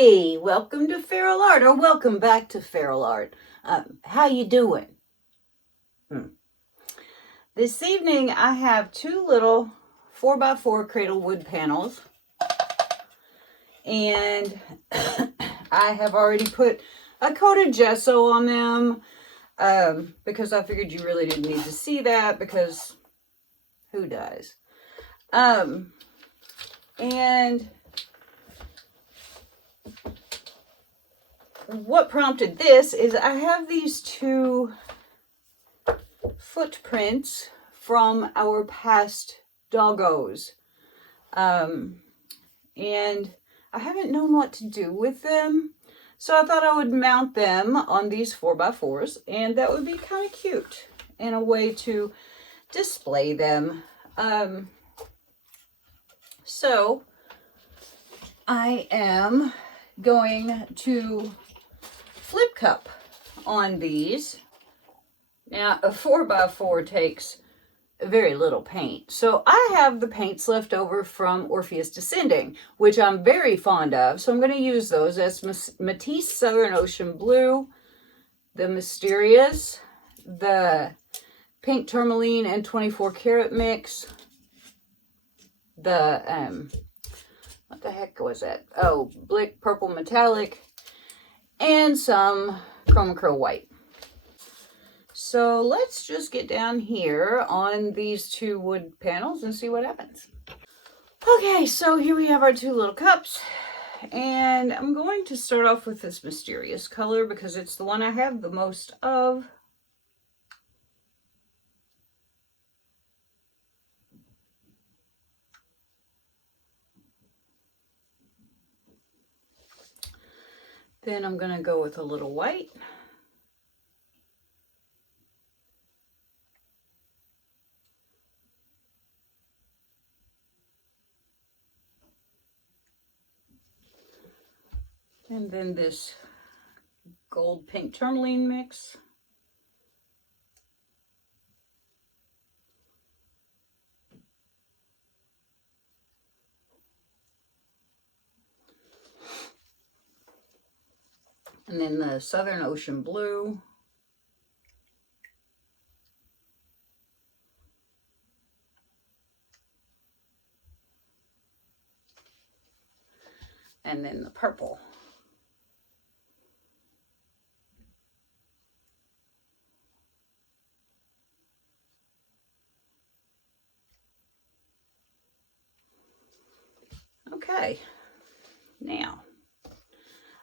Hey, welcome to feralart, or welcome back to feralart. How you doing? This evening I have two little 4x4 cradle wood panels, and I have already put a coat of gesso on them because I figured you really didn't need to see that, because who does? And what prompted this is I have these two footprints from our past doggos. And I haven't known what to do with them. So I thought I would mount them on these 4x4s, and that would be kind of cute and a way to display them. So I am going to flip cup on these. Now, a 4x4 takes very little paint. So I have the paints left over from Orpheus Descending, which I'm very fond of. So I'm going to use those. That's Matisse Southern Ocean Blue, the Mysterious, the Pink Tourmaline and 24 karat mix, the, what the heck was that? Oh, Blick Purple Metallic, and some Chroma Curl White. So let's just get down here on these two wood panels and see what happens. Okay, so here we have our two little cups, and I'm going to start off with this Mysterious color because it's the one I have the most of. Then I'm going to go with a little white. And then this gold pink tourmaline mix. And then the Southern Ocean Blue. And then the purple. Okay, now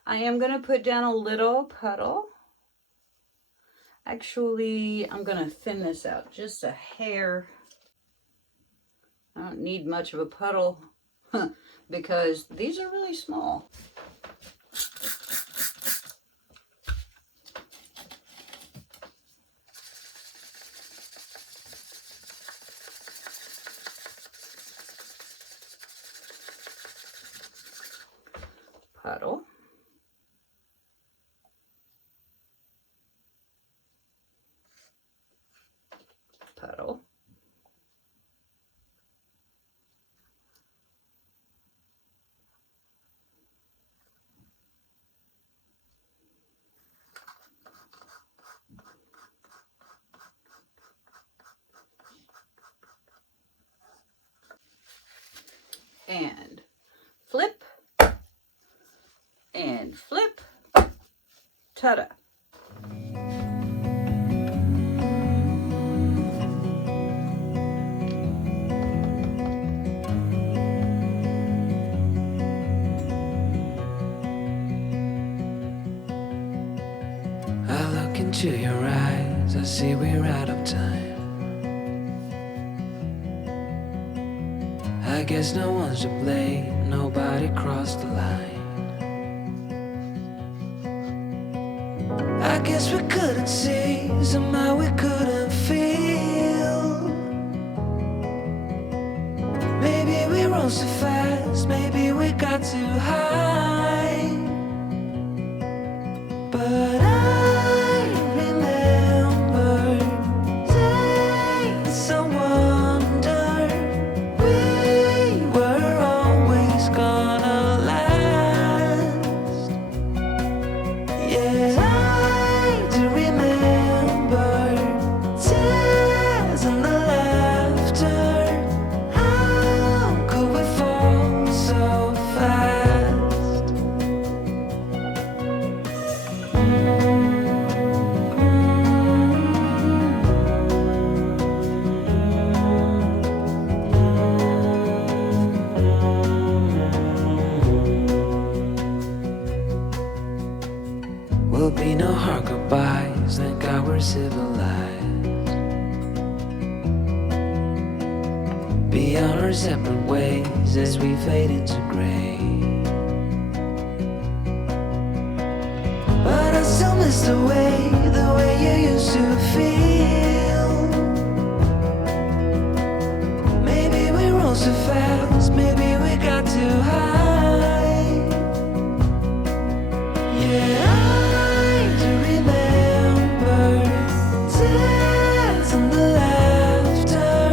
I am going to put down a little puddle. Actually, I'm going to thin this out just a hair. I don't need much of a puddle because these are really small. Puddle. Puddle. And flip. And flip. Ta-da. I look into your eyes, I see we're out of time. I guess no one's to blame, nobody crossed the line. I guess we couldn't see, somehow we couldn't feel. Maybe we rose too fast, maybe we got too high. But I remember days I wonder we were always gonna last. will be no hard goodbyes, thank God we're civilized. Be on our separate ways as we fade into gray. But I still miss the way you used to feel. Maybe we rose too fast, maybe we got too high. Yeah, I do remember tears and the laughter.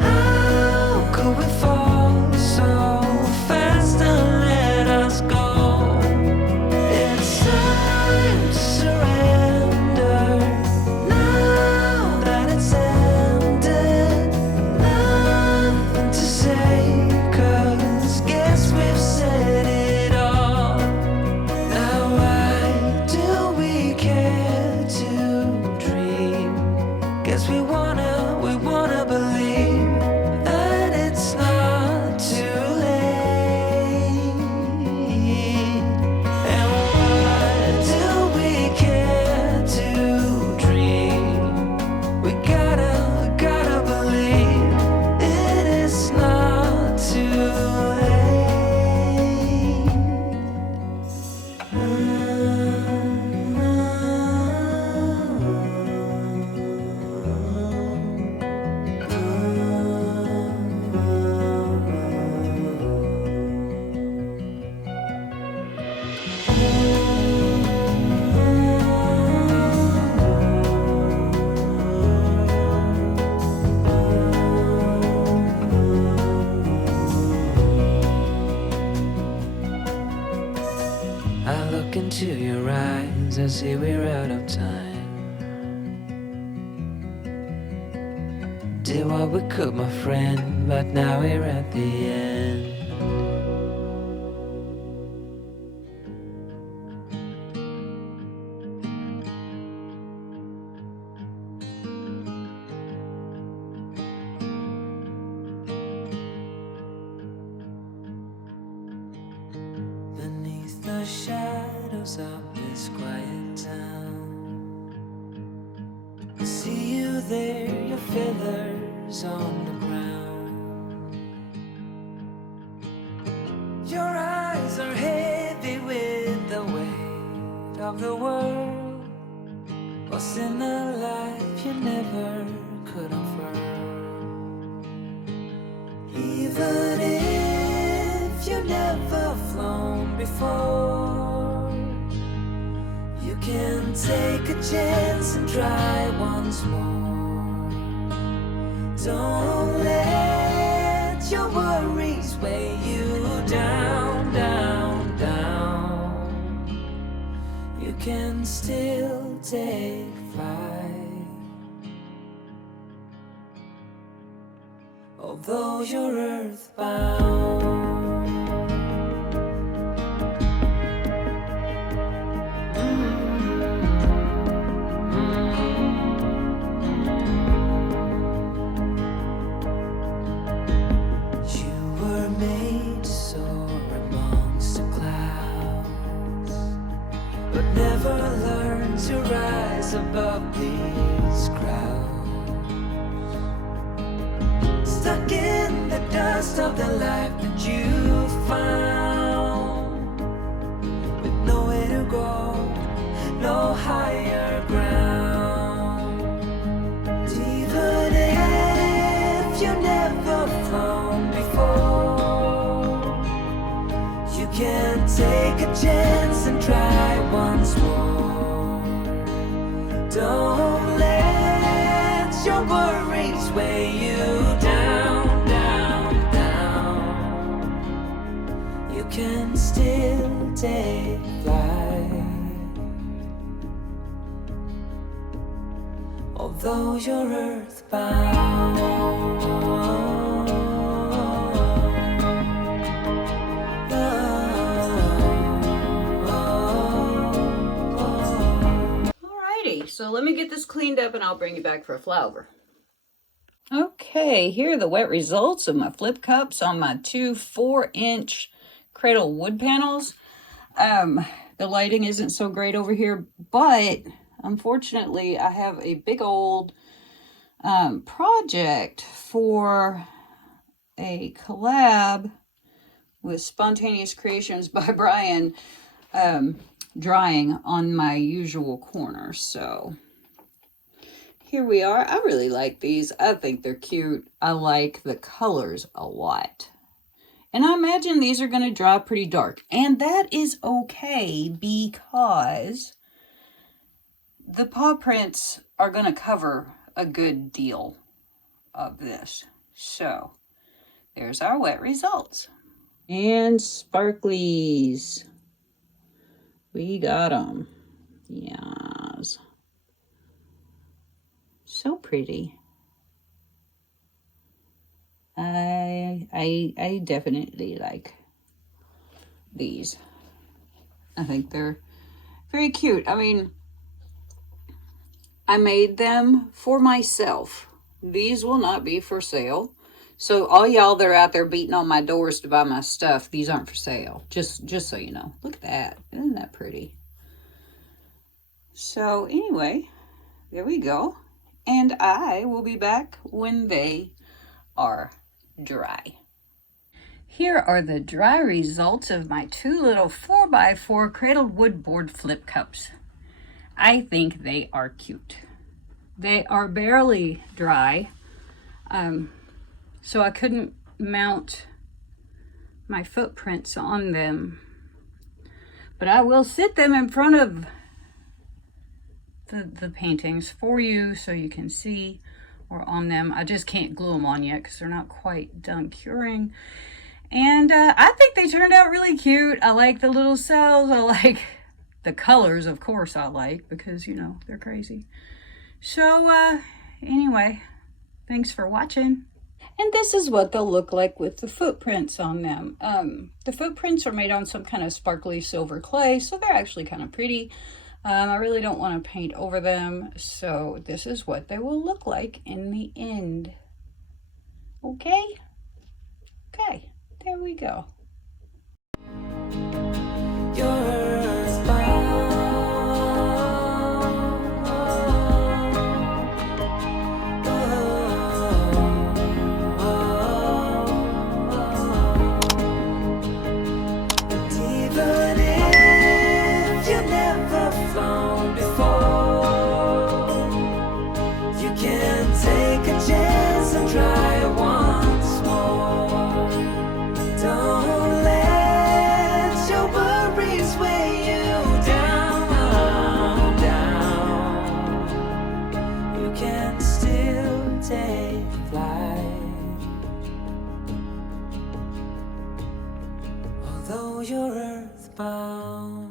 How could we fall so fast and let us go? It's time to surrender now that it's ended. Nothing to say, 'cause guess we've said it all. Now why do we care to dream? Guess we wanna believe that it's not too late. And why do we care to dream? We gotta believe it is not too I look into your eyes, I see we're out of time. Did what we could, my friend, but now we're at the end. Beneath the shadows of this quiet town, I see you there, your feathers on the ground. Your eyes are heavy with the weight of the world. What's in a life you never could afford? Even if you never flown before, you can take a chance and try once more. Don't let your worries weigh you down, down, down. You can still take flight, although you're earthbound. You were made to soar amongst the clouds, but never learn to rise above these crowds. Stuck in the dust of the life that you found, with nowhere to go, no higher ground. Even if you never flown before, you can take a chance and try once more. Don't let your worries weigh you down, down, down. You can still take flight, although you're earthbound. Alrighty, so let me get this cleaned up and I'll bring you back for a flower. Okay, here are the wet results of my flip cups on my two 4-inch cradle wood panels. The lighting isn't so great over here, but unfortunately I have a big old project for a collab with Spontaneous Creations by Brian, drying on my usual corner. So here we are. I really like these. I think they're cute. I like the colors a lot. And I imagine these are going to dry pretty dark. And that is okay because the paw prints are going to cover a good deal of this. So there's our wet results. And sparklies. We got them. Yes. So pretty. I definitely like these. I think they're very cute. I mean, I made them for myself. These will not be for sale. So all y'all that are out there beating on my doors to buy my stuff, these aren't for sale. Just so you know. Look at that. Isn't that pretty? So anyway, there we go. And I will be back when they are dry. Here are the dry results of my two little 4x4 cradled wood board flip cups. I think they are cute. They are barely dry, so I couldn't mount my footprints on them. But I will sit them in front of the paintings for you so you can see, or on them. I just can't glue them on yet because they're not quite done curing. And I think they turned out really cute. I like the little cells. I like the colors, of course I like, because, you know, they're crazy. So anyway, thanks for watching. And this is what they'll look like with the footprints on them. The footprints are made on some kind of sparkly silver clay, so they're actually kind of pretty. I really don't want to paint over them, so this is what they will look like in the end. Okay? Okay, there we go. Although you're earthbound.